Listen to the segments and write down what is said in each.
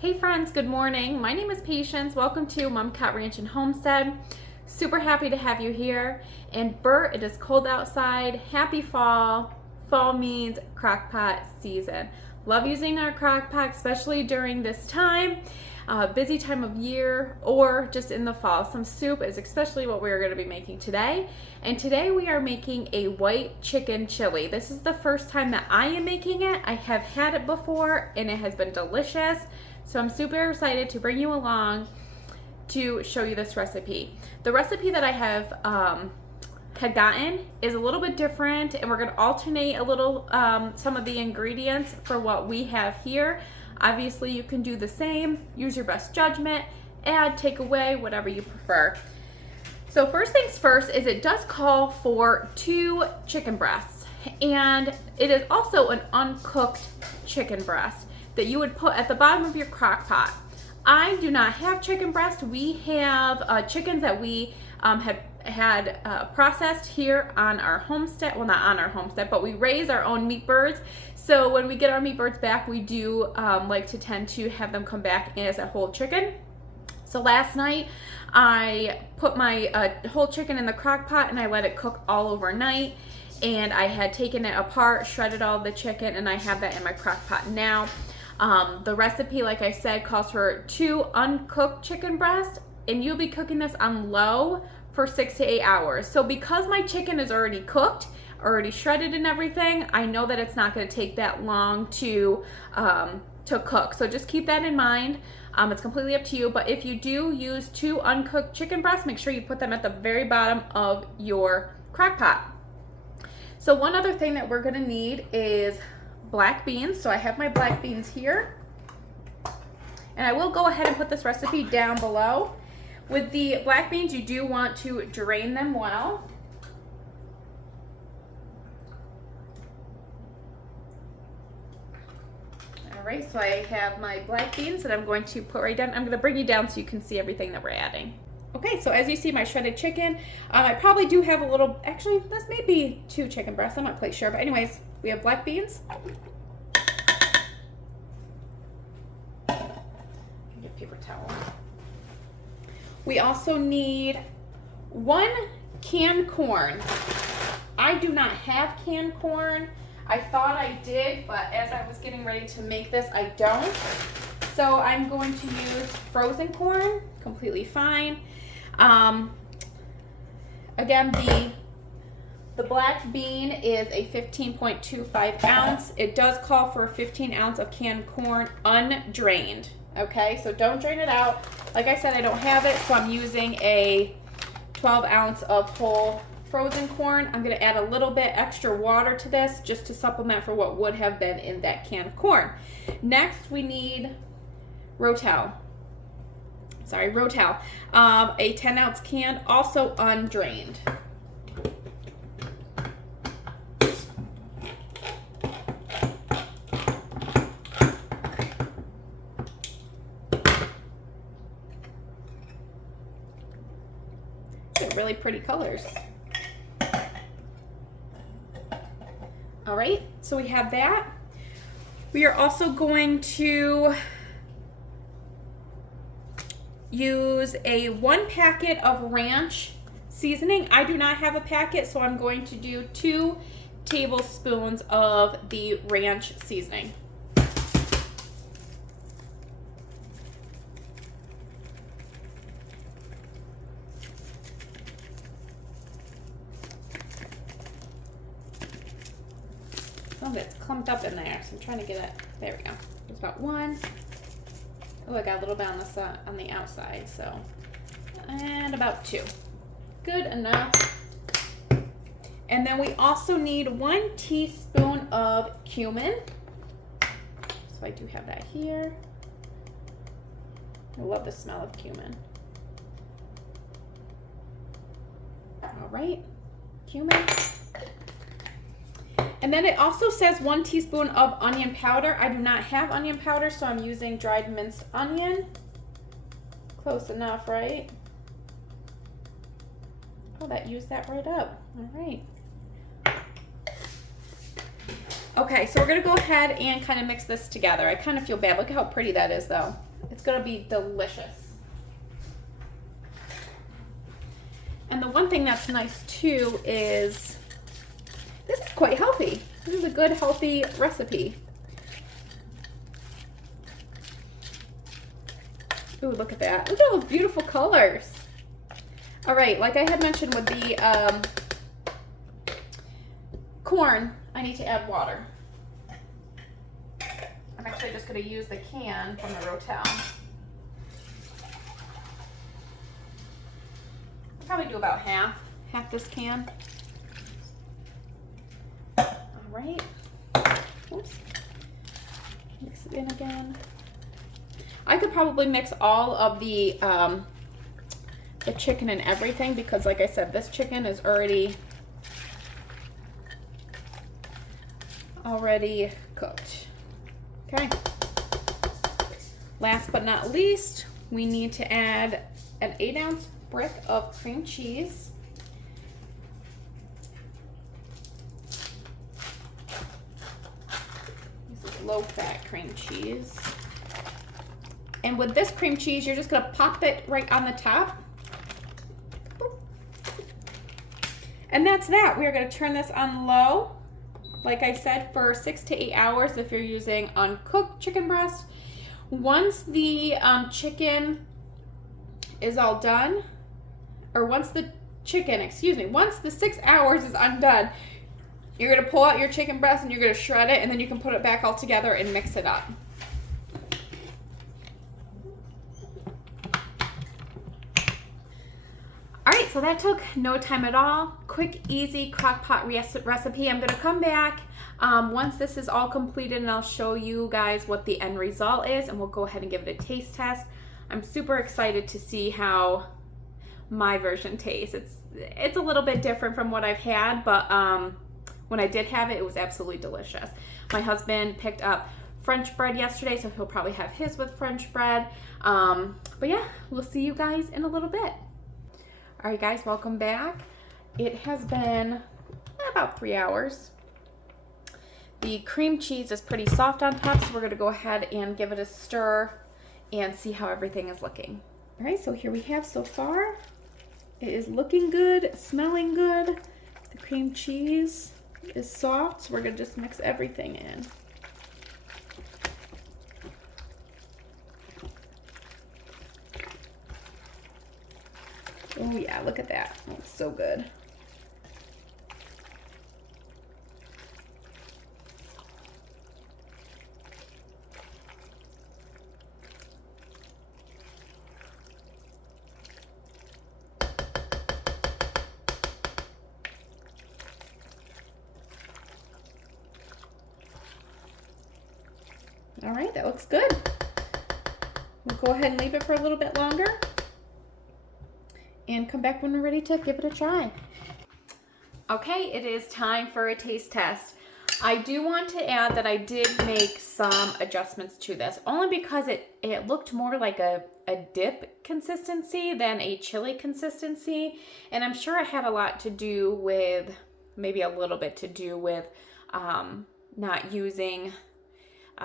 Hey friends, good morning. My name is Patience. Welcome to Mom Cat Ranch and Homestead. Super happy to have you here. And Bert, it is cold outside. Happy fall. Fall means crock pot season. Love using our crock pot, especially during this time, busy time of year, or just in the fall. Some soup is especially what we're going to be making today. And today we are making a white chicken chili. This is the first time that I am making it. I have had it before and it has been delicious. So I'm super excited to bring you along to show you this recipe. The recipe that I have had gotten is a little bit different, and we're going to alternate a little some of the ingredients for what we have here. Obviously you can do the same, use your best judgment, add, take away, whatever you prefer. So first things first is it does call for 2 chicken breasts, and it is also an uncooked chicken breast that you would put at the bottom of your crock pot. I do not have chicken breast. We have chickens that we had processed here on our homestead. Well, not on our homestead, but we raise our own meat birds. So when we get our meat birds back, we do like to tend to have them come back as a whole chicken. So last night I put my whole chicken in the crock pot and I let it cook all overnight. And I had taken it apart, shredded all the chicken, and I have that in my crock pot now. The recipe, like I said, calls for 2 uncooked chicken breasts, and you'll be cooking this on low for 6 to 8 hours. So because my chicken is already cooked, already shredded and everything, I know that it's not going to take that long to cook. So just keep that in mind. It's completely up to you, but if you do use 2 uncooked chicken breasts, make sure you put them at the very bottom of your crock pot. So one other thing that we're going to need is black beans. So I have my black beans here, and I will go ahead and put this recipe down below. With the black beans, you do want to drain them well. All right, so I have my black beans that I'm going to put right down. I'm going to bring you down so you can see everything that we're adding. Okay, so as you see my shredded chicken, I probably do have a little, actually this may be 2 chicken breasts, I'm not quite sure, but anyways, we have black beans. Get paper towel. We also need 1 canned corn. I do not have canned corn. I thought I did, but as I was getting ready to make this, I don't. So I'm going to use frozen corn, completely fine. Again, the black bean is a 15.25 ounce. It does call for a 15 ounce of canned corn undrained. Okay, so don't drain it out. Like I said, I don't have it, so I'm using a 12 ounce of whole frozen corn. I'm going to add a little bit extra water to this just to supplement for what would have been in that canned corn. Next, we need Rotel. A 10 ounce can, also undrained. They're really pretty colors. All right, so we have that. We are also going to use a 1 packet of ranch seasoning. I do not have a packet, so I'm going to do 2 tablespoons of the ranch seasoning. Some of it's clumped up in there, so I'm trying to get it. There we go. There's about 1. Oh, I got a little bit on the outside, so, and about 2. Good enough. And then we also need 1 teaspoon of cumin. So I do have that here. I love the smell of cumin. All right, cumin. And then it also says 1 teaspoon of onion powder. I do not have onion powder, so I'm using dried minced onion. Close enough, right? Oh, that used that right up. All right. Okay, so we're gonna go ahead and kind of mix this together. I kind of feel bad. Look how pretty that is though. It's gonna be delicious. And the one thing that's nice too is this is quite healthy. This is a good, healthy recipe. Ooh, look at that. Look at all those beautiful colors. All right, like I had mentioned with the corn, I need to add water. I'm actually just going to use the can from the Rotel. I'll probably do about half this can. All right. Oops. Mix it in again. I could probably mix all of the chicken and everything because, like I said, this chicken is already cooked. Okay. Last but not least, we need to add an 8-ounce brick of cream cheese. This is low-fat cream cheese. And with this cream cheese, you're just gonna pop it right on the top. And that's that. We are gonna turn this on low, like I said, for 6 to 8 hours if you're using uncooked chicken breast. Once the chicken is all done, or once the 6 hours is undone, you're gonna pull out your chicken breast and you're gonna shred it, and then you can put it back all together and mix it up. Alright, so that took no time at all. Quick, easy crock pot recipe. I'm going to come back once this is all completed and I'll show you guys what the end result is, and we'll go ahead and give it a taste test. I'm super excited to see how my version tastes. It's a little bit different from what I've had, but when I did have it, it was absolutely delicious. My husband picked up French bread yesterday, so he'll probably have his with French bread. But yeah, we'll see you guys in a little bit. All right, guys, welcome back. It has been about 3 hours. The cream cheese is pretty soft on top, so we're gonna go ahead and give it a stir and see how everything is looking. All right, so here we have so far. It is looking good, smelling good. The cream cheese is soft, so we're gonna just mix everything in. Oh yeah, look at that. It looks so good. All right, that looks good. We'll go ahead and leave it for a little bit longer and come back when we're ready to give it a try. Okay, it is time for a taste test. I do want to add that I did make some adjustments to this, only because it looked more like a dip consistency than a chili consistency. And I'm sure it had a lot to do with, maybe a little bit to do with not using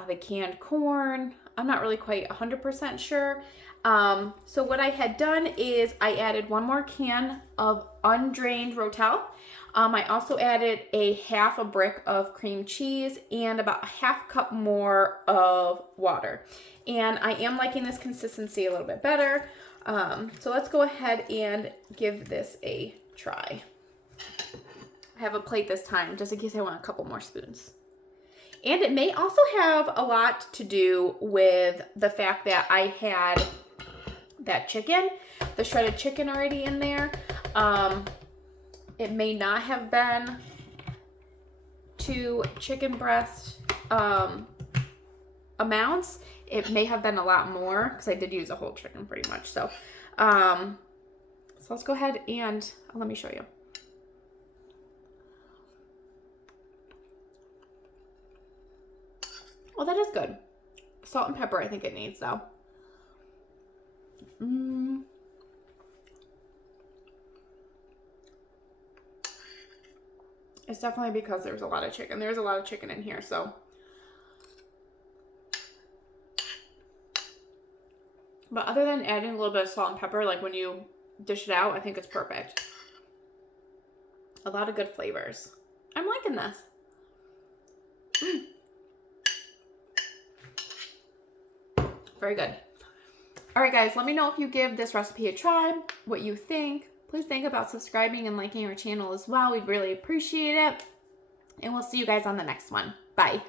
the canned corn. I'm not really quite 100% sure. So what I had done is I added 1 more can of undrained Rotel. I also added a half a brick of cream cheese and about a half cup more of water. And I am liking this consistency a little bit better. So let's go ahead and give this a try. I have a plate this time, just in case I want a couple more spoons. And it may also have a lot to do with the fact that I had that chicken, the shredded chicken already in there. It may not have been 2 chicken breast amounts. It may have been a lot more because I did use a whole chicken pretty much. So, so let's go ahead and let me show you. Oh, that is good. Salt and pepper, I think it needs though. It's definitely because there's a lot of chicken. There's a lot of chicken in here, so. But other than adding a little bit of salt and pepper, like when you dish it out, I think it's perfect. A lot of good flavors. I'm liking this. Very good. All right, guys, let me know if you give this recipe a try, what you think. Please think about subscribing and liking our channel as well. We'd really appreciate it. And we'll see you guys on the next one. Bye.